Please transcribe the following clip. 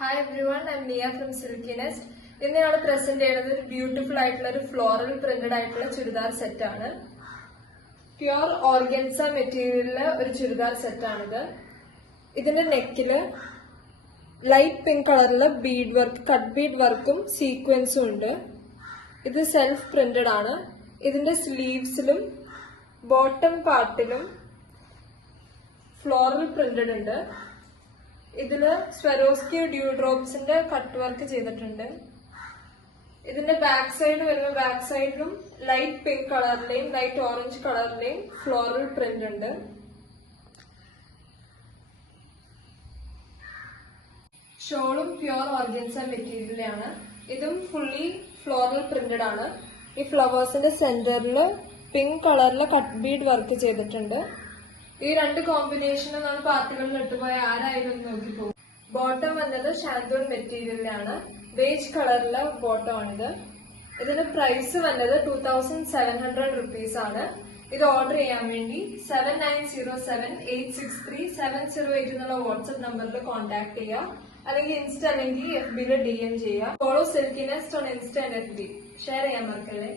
Hi everyone, I'm Nia from Silky Nest. ഇന്ന് ഞങ്ങൾ present ചെയ്യുന്നത് ഒരു ബ്യൂട്ടിഫുൾ ആയിട്ടുള്ള ഒരു ഫ്ലോറൽ പ്രിന്റഡ് ആയിട്ടുള്ള ചുരിദാർ സെറ്റ് ആണ്. പ്യുർ ഓർഗൻസ മെറ്റീരിയലിലെ ഒരു ചുരിദാർ സെറ്റ് ആണിത്. ഇതിന്റെ നെക്കില് ലൈറ്റ് പിങ്ക് കളറിലെ ബീഡ് വർക്ക്, കട്ട് ബീഡ് വർക്കും സീക്വൻസും ഉണ്ട്. ഇത് സെൽഫ് പ്രിന്റഡ് ആണ്. ഇതിന്റെ സ്ലീവ്സിലും ബോട്ടം പാർട്ടിലും ഫ്ലോറൽ പ്രിന്റഡ് ഉണ്ട്. ഇതില് സ്വരോസ്കി ഡ്യൂ ഡ്രോപ്സിന്റെ കട്ട് വർക്ക് ചെയ്തിട്ടുണ്ട്. ഇതിന്റെ ബാക്ക് സൈഡ് വരുന്ന ബാക്ക് സൈഡിലും ലൈറ്റ് പിങ്ക് കളറിലെയും ലൈറ്റ് ഓറഞ്ച് കളറിലെയും ഫ്ലോറൽ പ്രിന്റ് ഉണ്ട്. ഷോളും പ്യുർ ഓർഗൻസ മെറ്റീരിയലാണ്. ഇതും ഫുള്ളി ഫ്ലോറൽ പ്രിന്റഡ് ആണ്. ഈ ഫ്ലവേഴ്സിന്റെ സെന്ററിൽ പിങ്ക് കളറിലെ കട്ട് ബീഡ് വർക്ക് ചെയ്തിട്ടുണ്ട്. ഈ രണ്ട് കോമ്പിനേഷനും നമ്മൾ പാർട്ടികളിൽ ഇട്ടുപോയ ആരായാലും നോക്കി പോകും. ബോട്ടം വന്നത് ഷാന്തൂൺ മെറ്റീരിയലാണ്. ബേജ് കളറിലെ ബോട്ടം ആണിത്. ഇതിന്റെ പ്രൈസ് വന്നത് 2700 rupees ആണ്. ഇത് ഓർഡർ ചെയ്യാൻ വേണ്ടി 7907863708 എന്നുള്ള വാട്സ്ആപ്പ് നമ്പറിൽ കോൺടാക്ട് ചെയ്യുക. അല്ലെങ്കിൽ ഇൻസ്റ്റ അല്ലെങ്കിൽ FB DM ചെയ്യുക. Follow silky nest on insta and FB. Share ചെയ്യാൻ മറക്കല്ലേ.